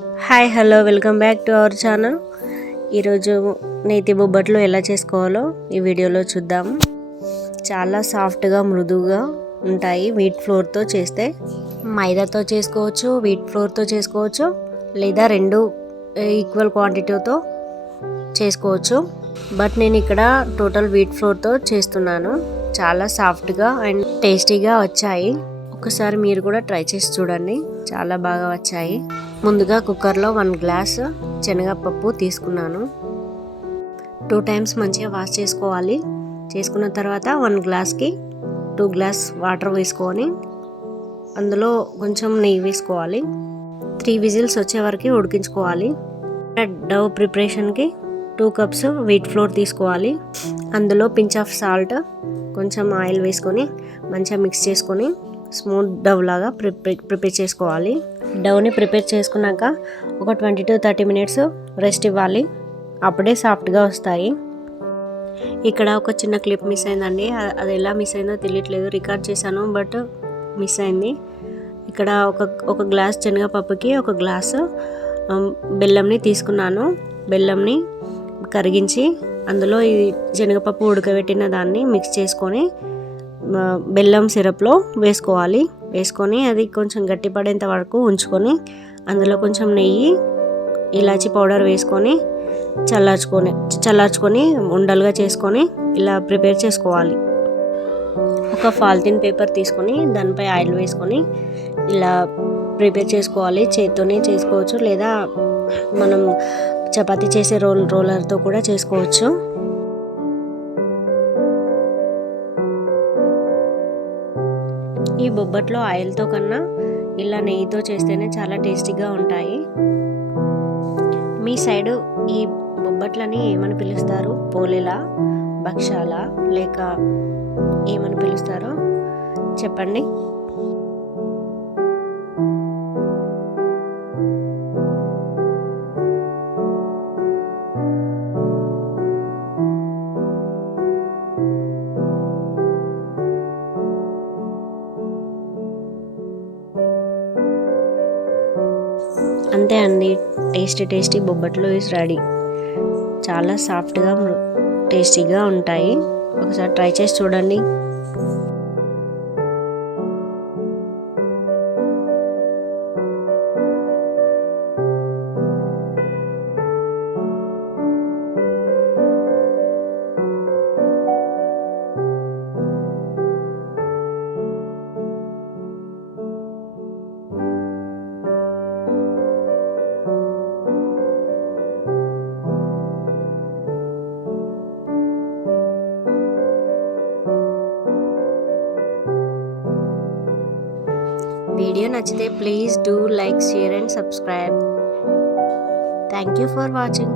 Hi hello welcome back to our channel. ఈరోజు నేతి బొబ్బట్లు ఎలా చేసుకోవాలో ఈ వీడియోలో చూద్దాము. చాలా సాఫ్ట్గా మృదువుగా ఉంటాయి. వీట్ ఫ్లోర్తో చేస్తే మైదాతో చేసుకోవచ్చు, వీట్ ఫ్లోర్తో చేసుకోవచ్చు, లేదా రెండు ఈక్వల్ క్వాంటిటీతో చేసుకోవచ్చు. బట్ నేను ఇక్కడ టోటల్ వీట్ ఫ్లోర్తో చేస్తున్నాను. చాలా సాఫ్ట్గా అండ్ టేస్టీగా వచ్చాయి. ఒకసారి మీరు కూడా ట్రై చేసి చూడండి, చాలా బాగా వచ్చాయి. ముందుగా కుక్కర్లో 1 గ్లాస్ శనగపప్పు తీసుకున్నాను. 2 టైమ్స్ మంచిగా వాష్ చేసుకోవాలి. చేసుకున్న తర్వాత 1 గ్లాస్కి 2 గ్లాస్ వాటర్ వేసుకొని అందులో కొంచెం నెయ్యి వేసుకోవాలి. 3 విజిల్స్ వచ్చే వరకు ఉడికించుకోవాలి. డవ్ ప్రిపరేషన్కి 2 కప్స్ వీట్ ఫ్లోర్ తీసుకోవాలి. అందులో పించ్ ఆఫ్ సాల్ట్, కొంచెం ఆయిల్ వేసుకొని మంచిగా మిక్స్ చేసుకొని స్మూత్ డవ్ లాగా ప్రిపేర్ చేసుకోవాలి. డవ్ని ప్రిపేర్ చేసుకున్నాక ఒక 20 to 30 మినిట్స్ రెస్ట్ ఇవ్వాలి. అప్పుడే సాఫ్ట్గా వస్తాయి. ఇక్కడ ఒక చిన్న క్లిప్ మిస్ అయిందండి. అది ఎలా మిస్ అయిందో తెలియట్లేదు. రికార్డ్ చేశాను బట్ మిస్ అయింది. ఇక్కడ ఒక గ్లాస్ శనగపప్పుకి 1 గ్లాసు బెల్లంని తీసుకున్నాను. బెల్లంని కరిగించి అందులో ఈ శనగపప్పు ఉడకబెట్టిన దాన్ని మిక్స్ చేసుకొని బెల్లం సిరప్లో వేసుకొని అది కొంచెం గట్టిపడేంత వరకు ఉంచుకొని అందులో కొంచెం నెయ్యి, ఇలాచీ పౌడర్ వేసుకొని చల్లార్చుకొని ఉండలుగా చేసుకొని ఇలా ప్రిపేర్ చేసుకోవాలి. ఒక పాలిథిన్ పేపర్ తీసుకొని దానిపై ఆయిల్ వేసుకొని ఇలా ప్రిపేర్ చేసుకోవాలి. చేత్తోనే చేసుకోవచ్చు, లేదా మనం చపాతీ చేసే రోలర్తో కూడా చేసుకోవచ్చు. ఈ బొబ్బట్లో ఆయిల్తో కన్నా ఇలా నెయ్యితో చేస్తేనే చాలా టేస్టీగా ఉంటాయి. మీ సైడు ఈ బొబ్బట్లని ఏమని పిలుస్తారు? పోలేలా, భక్షాలా, లేక ఏమని పిలుస్తారో చెప్పండి. అంతే అండి, టేస్టీ బొబ్బట్లు ఈజ్ రెడీ. చాలా సాఫ్ట్గా టేస్టీగా ఉంటాయి. ఒకసారి ట్రై చేసి చూడండి. వీడియో నచ్చితే please do like, share and subscribe. Thank you for watching.